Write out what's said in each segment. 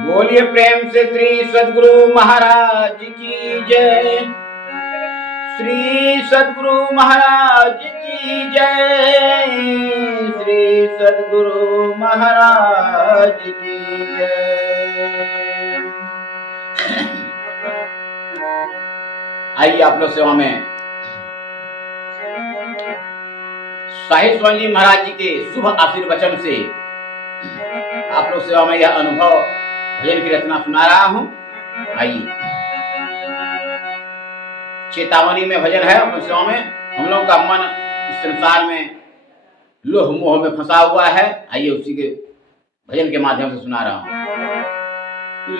बोलिए प्रेम से श्री सद्गुरु महाराज की जय। श्री सद्गुरु महाराज की जय। श्री सद्गुरु महाराज की जय। आइए आप लोग सेवा में साहिब स्वामी जी महाराज जी के शुभ आशीर्वचन से आप लोग सेवा में यह अनुभव भजन की रचना सुना रहा हूं। आइए, चेतावनी में भजन है। अपने सेवा में हम लोग का मन इस संसार में लोह मोह में फंसा हुआ है। आइए उसी के भजन के माध्यम से सुना रहा हूं।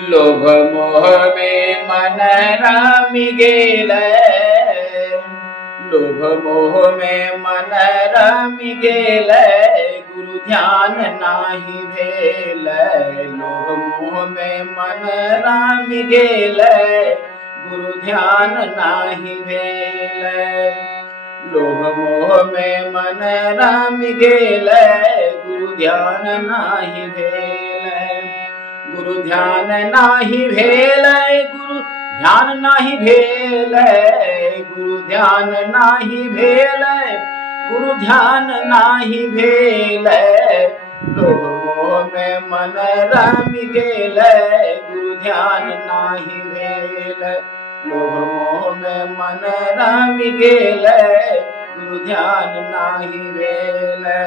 लोभ मोह में मन रामी गेले, लोभ मोह में मन रामी गेले, गुरु ध्यान नाही भेले। लोभ मोह में मन रामी गेले, गुरु ध्यान नाही भेले। लोभ मोह में मन रामी गेले, गुरु ध्यान नाही भेले। गुरु ध्यान नाही भेले, गुरु ध्यान नाही भेले, गुरु ध्यान नाही भेले, गुरु ध्यान नाही भेले। लोभ मोह में मन रामी गेले, गुरु ध्यान नाही भेले। लोभ मोह में मन रामी गेले, गुरु ध्यान नाही भेले।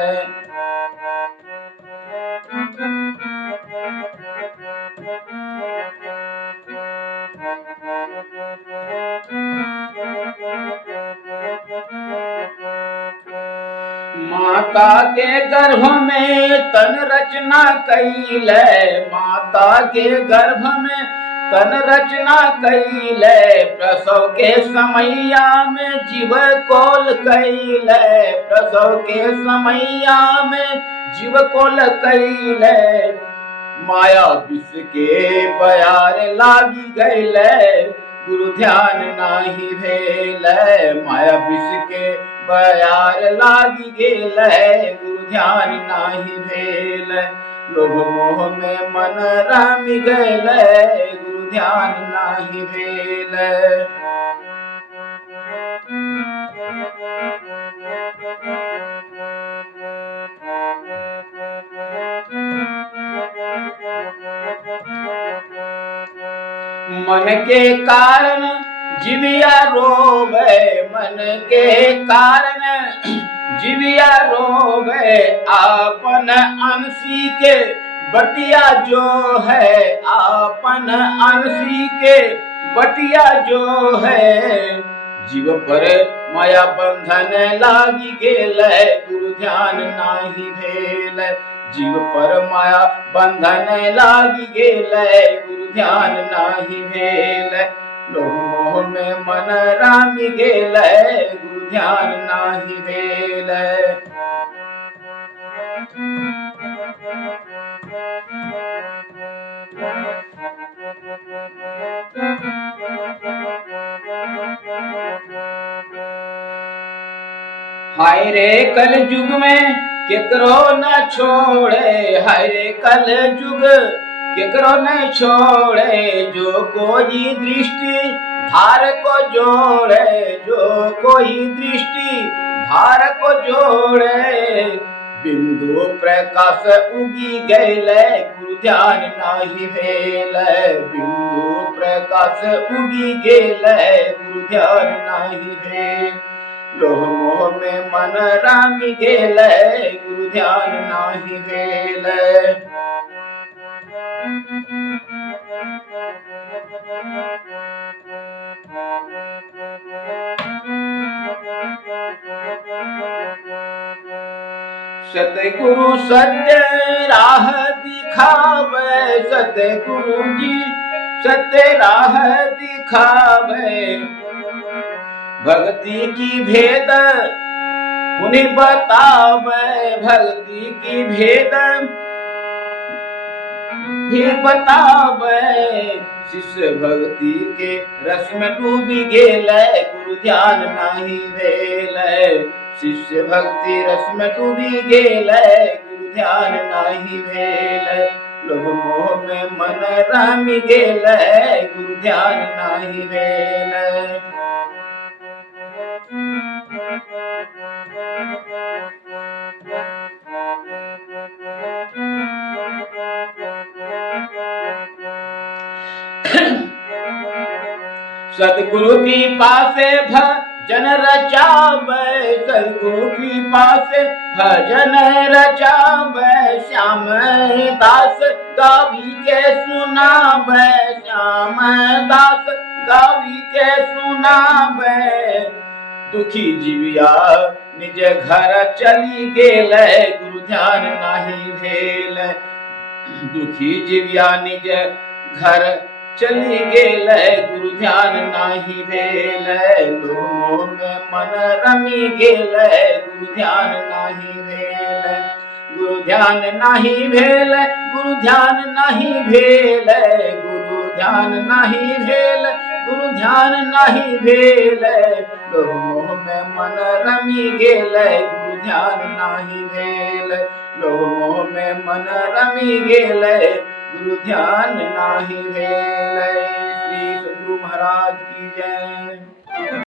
माता के गर्भ में तन रचना कैले, माता के गर्भ में तन रचना कैले। प्रसव के समैया में जीव कोल कैले, प्रसव के समैया में जीव कोल कैले। माया विष के बयार लागी गैले, गुरु ध्यान नाही भेले। माया विष के बयार लागी गेले, गुरु ध्यान नाही भेले। लोभ मोह में मन रामी गेले, गुरु ध्यान नाही भेले। मन के कारण जीविया रोवे, मन के कारण जीविया रोवे। आपन अंशी के बटिया जो है, आपन अंशी के बटिया जो है। जीव पर माया बंधन लागी गेले, गुरु ध्यान नाही भेले। जीव पर माया बंधन लागी गेले, गुरु ध्यान नाही भेले। लोभ मोह में मन रामी गेले, गुरु ध्यान नाही भेले। हाय रे कल युग में केकरो न छोड़े, हाय रे कल युग केकरो न छोड़े। जो कोई दृष्टि धार को जोड़े, जो कोई दृष्टि धार को जोड़े। बिंदु प्रकाश उगी गैले, गुरु ध्यान नाही भेले। बिंदु प्रकाश उगी गेले, गुरु ध्यान नाही भेले। लोभ मोह में मन रामी गेले, गुरु ध्यान नाही भेले। सतगुरु सत्य राह दिखावे, सतगुरु जी सत्य राह दिखावे। भक्ति की भेद उन्हें बतावे, भक्ति की भेद भी बतावे। शिष्य भक्ति के रस में डूबी गेले, गुरु ध्यान नाही भेले। शिष्य भक्ति रस में डूबी गेले, गुरु ध्यान नाही भेले। लोभ मोह में मन रमी गेलै, गुरु ध्यान नाही भेलै। सदगुरु कृपा से भजन रचावे, सदगुरु कृपा से भजन रचावे, श्याम दास गावी के सुनावे, श्याम दास गावी के सुनावे। दुखी जीविया निज घर चली गेलै, गुरु ध्यान नाही भेलै। दुखी जीविया निज घर चली गेलै, गुरु ध्यान नाही भेलै। लोभ मोह में मन रमी गेलै, गुरु ध्यान नाही भेलै। गुरु ध्यान नाही भेलै, गुरु ध्यान नाही भेलै, गुरु ध्यान नाही भेलै, गुरु ध्यान नाही भेलै। लोभ मोह में मन रमी गेलै, गुरु ध्यान नाही भेलै। लोभ मोह में मन रमी गेलै, गुरु ध्यान नाही भेलै। श्री सद्गुरु महाराज की जय।